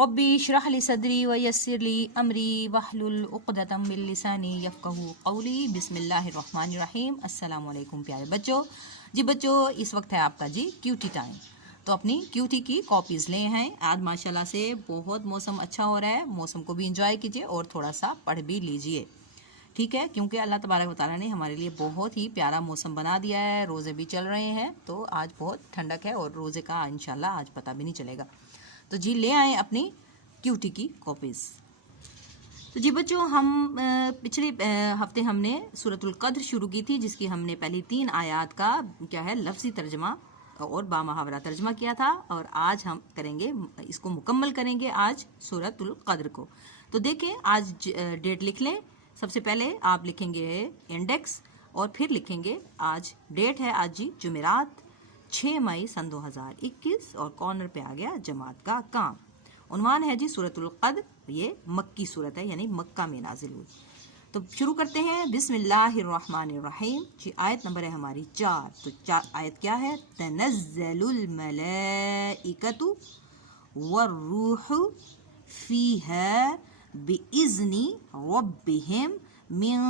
रब्बी इश्रह ली सदरी व यस्सिर ली अमरी वहलुल उक़दतम मिन लिसानी यफ़क़हू क़ौली। बिस्मिल्लाहिर्रहमानिर्रहीम। अस्सलाम वालेकुम प्यारे बच्चों। जी बच्चों, इस वक्त है आपका जी क्यूटी टाइम। तो अपनी क्यूटी की कॉपीज़ ले हैं। आज माशाल्लाह से बहुत मौसम अच्छा हो रहा है, मौसम को भी इंजॉय कीजिए और थोड़ा सा पढ़ भी लीजिए, ठीक है, क्योंकि अल्लाह तबारक व तआला ने हमारे लिए बहुत ही प्यारा मौसम बना दिया है। रोज़े भी चल रहे हैं तो आज बहुत ठंडक है और रोज़े का इंशाल्लाह आज पता भी नहीं चलेगा। तो जी ले आए अपनी क्यूटी की कॉपीज़। तो जी बच्चों, हम पिछले हफ्ते हमने सूरतुल क़द्र शुरू की थी, जिसकी हमने पहली 3 आयात का क्या है लफ्ज़ी तर्जमा और बामुहावरा तर्जमा किया था, और आज हम करेंगे, इसको मुकम्मल करेंगे आज सूरतुल क़द्र को। तो देखें, आज डेट लिख लें। सबसे पहले आप लिखेंगे इंडेक्स और फिर लिखेंगे आज डेट है आज जी जुमेरात 6 मई सन 2021 और कॉर्नर पे आ गया जमात का काम। उन्वान है जी सूरतुल क़द्र, ये मक्की सूरत है यानी मक्का में नाजिल हुई। तो शुरू करते हैं बिस्मिल्लाहिर्रहमानिर्रहीम। जी आयत नंबर है हमारी 4। तो 4 आयत क्या है? तनज़्ज़लुल मलाइकतु वर्रूहु फीहा बिइज़्नि रब्बिहिम मिन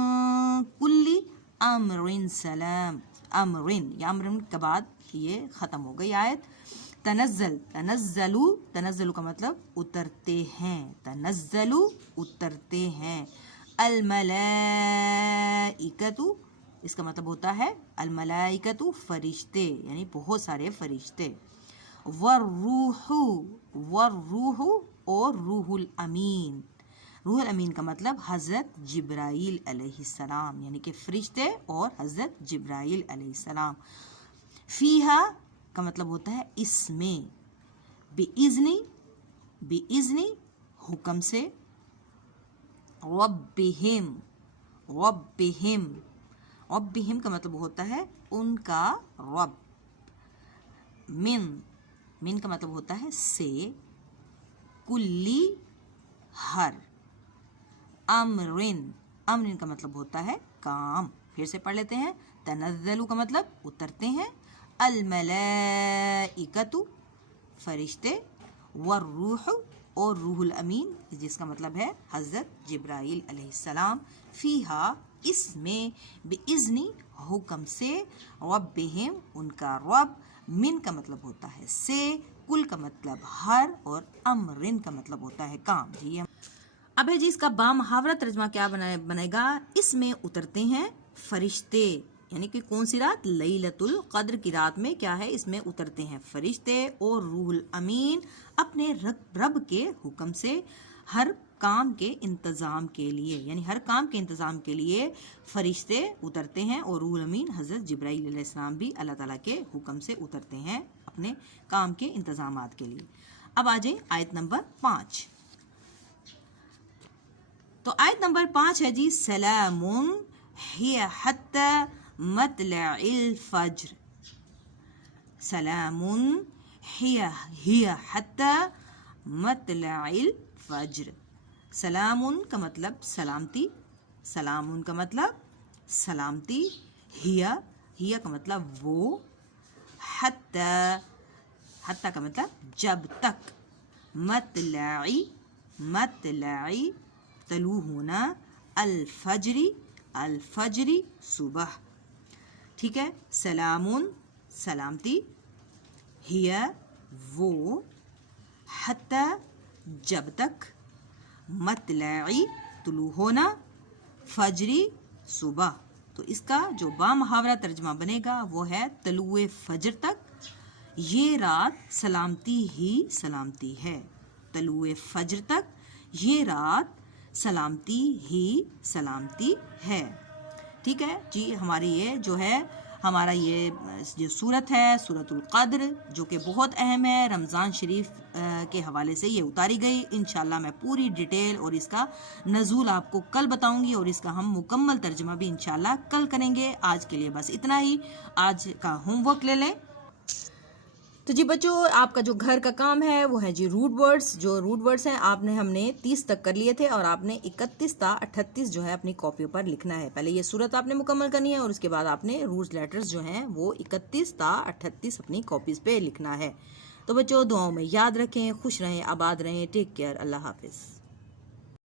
कुल्ली अम्रिन सलाम। अम्रिन, या अम्रिन के बाद ये ख़त्म हो गई आयत। तनज़्ज़लु का मतलब उतरते हैं, तनज़्ज़लु उतरते हैं। अल मलाइकतु, इसका मतलब होता है अल मलाइकतु फरिश्ते, यानी बहुत सारे फरिश्ते। वर्रूहु, वर्रूहु और रूहुल अमीन। रूहुल अमीन का मतलब हज़रत जिब्राईल अलैहिस्सलाम, यानी कि फरिश्ते और हज़रत जिब्राईल अलैहिस्सलाम। फ़ीहा का मतलब होता है इसमें। बिइज़्नी, बिइज़्नी हुक्म से। रब्बिहिम, रब्बिहिम, रब्बिहिम का मतलब होता है उनका रब। मिन, मिन का मतलब होता है से। कुल्ली हर। अम्रिन, अम्रिन का मतलब होता है काम। फिर से पढ़ लेते हैं। तनज़्ज़लु का मतलब उतरते हैं। अल मलाइकतु फरिश्ते, वर्रूह और रूहुल अमीन, जिसका मतलब है हज़रत जिब्राईल अलैहिस्सलाम। फ़ीहा इसमें, बिइज़्नी हुक्म से, रब्बिहिम उनका रब, मिन का मतलब होता है से, कुल का मतलब हर और अम्रिन का मतलब होता है काम। जी अब है जी इसका बामुहावरा तर्जमा क्या बनेगा? इसमें उतरते हैं फरिश्ते, यानी कि कौन सी रात? लैलतुल क़द्र की रात में क्या है? इसमें उतरते हैं फरिश्ते और रूहुल अमीन अपने रब के हुक्म से हर काम के इंतज़ाम के लिए, यानी हर काम के इंतज़ाम के लिए फरिश्ते उतरते हैं और रूहुल अमीन हज़रत जिब्राईल अलैहिस्सलाम भी अल्लाह ताला के हुक्म से उतरते हैं अपने काम के इंतज़ामात के लिए। अब आ जाए आयत नंबर 5। तो आयत नंबर 5 है जी सलामुन हिया हत्ता मतलइल फज्र। सलामुन हिया हत्ता मतलइल फज्र। सलामुन का मतलब सलामती, सलामुन का मतलब सलामती। हिया, हिया का मतलब वो। हत्ता, हत्ता का मतलब जब तक। मतलई, मतलई तलू होना। अल फजरी, अल फजरी सुबह, ठीक है। सलामुन सलामती, हिया वो, हत्ता जब तक, मतलई तुलू होना, फजरी सुबह। तो इसका जो बामुहावरा तर्जमा बनेगा वो है तलुए फजर तक ये रात सलामती ही सलामती है। तलुए फजर तक ये रात सलामती ही सलामती है, ठीक है जी। हमारी ये जो है हमारा ये जो सूरत है सूरतुल क़द्र, जो कि बहुत अहम है, रमज़ान शरीफ के हवाले से ये उतारी गई। इंशाल्लाह मैं पूरी डिटेल और इसका नज़ूल आपको कल बताऊंगी और इसका हम मुकम्मल तर्जुमा भी इंशाल्लाह कल करेंगे। आज के लिए बस इतना ही। आज का होमवर्क ले लें। तो जी बच्चों, आपका जो घर का काम है वो है जी रूट वर्ड्स। जो रूट वर्ड्स हैं आपने हमने 30 तक कर लिए थे और आपने 31 ता 38 जो है अपनी कॉपियों पर लिखना है। पहले ये सूरत आपने मुकम्मल करनी है और उसके बाद आपने रूट्स लेटर्स जो हैं वो 31 ता 38 अपनी कॉपीज पे लिखना है। تو بچوں دعاؤں میں یاد رکھیں، خوش رہیں، آباد رہیں، ٹیک کیئر، اللہ حافظ.